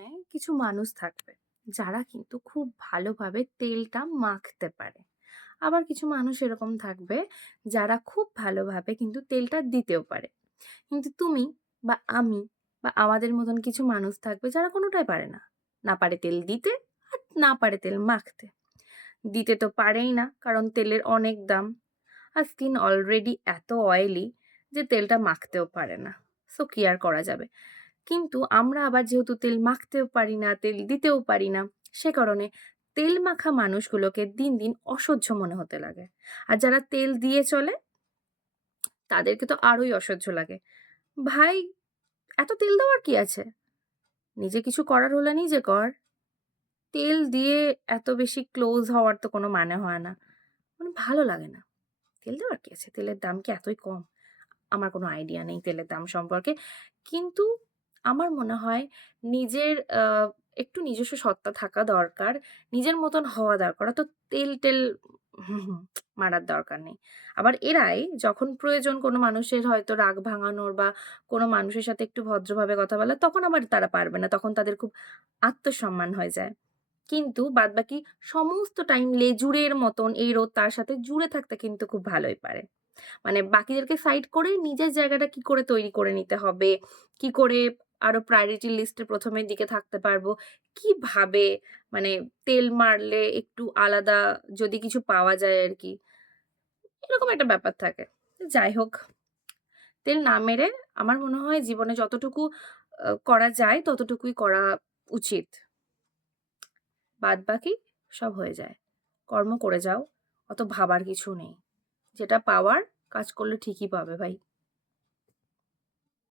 জীবনে কিছু মানুষ থাকবে যারা কিন্তু খুব ভালোভাবে তেলটা মাখতে পারে। আবার কিছু মানুষ এরকম থাকবে যারা খুব ভালোভাবে কিন্তু তেলটা দিতেও পারে। কিন্তু তুমি বা আমি বা আমাদের মতন কিছু মানুষ থাকবে যারা কোনোটাই পারে না। না পারে তেল দিতে আর না পারে তেল মাখতে। দিতে তো পারেই না কারণ তেলের অনেক দাম। আর স্কিন অলরেডি এত অয়েলি যে তেলটা মাখতেও পারে না। সো কি আর করা যাবে? কিন্তু আমরা আবার যেহেতু তেল মাখতেও পারি না, তেল দিতেও পারি না, সে কারণে তেল মাখা মানুষগুলোকে দিন, দিন অসহ্য মনে হতে লাগে। আর যারা তেল দিয়ে চলে তাদেরকে তো আরোই অসহ্য লাগে। ভাই, এত তেল দেওয়ার কি আছে? নিজে কিছু করার হলে নিজে কর। তেল দিয়ে এত বেশি ক্লোজ হওয়ার তো কোনো মানে হয় না। মানে ভালো লাগে না। তেল দেওয়ার কি আছে? তেলের দাম কি এতই কম? আমার কোনো আইডিয়া নেই তেলের দাম সম্পর্কে। কিন্তু আমার মনে হয় নিজের একটু নিজস্ব সত্তা থাকা দরকার। নিজের মতন হওয়া দরকার। অত তেল-টেল হুম, হুম, মারার দরকার নেই। আবার এরাই যখন প্রয়োজন কোনো মানুষের হয়তো রাগ ভাঙানোর বা কোনো মানুষের সাথে একটু ভদ্রভাবে কথা বলার, তখন আবার তারা পারবে না। তখন তাদের খুব আত্মসম্মান হয়ে যায়। কিন্তু বাদবাকি সমস্ত টাইম লেজুড়ের মতন এই রোদ তার সাথে জুড়ে থাকতে কিন্তু খুব ভালোই পারে। মানে বাকিদেরকে সাইড করে নিজের জায়গাটা কি করে তৈরি করে নিতে হবে, কি করে আরো প্রায়োরিটি লিস্টে ১ম এর দিকে থাকতে পারবো, কিভাবে মানে তেল মারলে একটু আলাদা যদি কিছু পাওয়া যায় আরকি। এরকম একটা ব্যাপার থাকে। যাই হোক, তেল না মেরে আমার মনে হয় জীবনে যতটুকু করা যায় ততটুকুই করা উচিত। বাদবাকি সব হয়ে যায়। কর্ম করে যাও। অত ভাবার কিছু নেই। যেটা পাওয়ার কাজ করলে ঠিকই পাবে ভাই।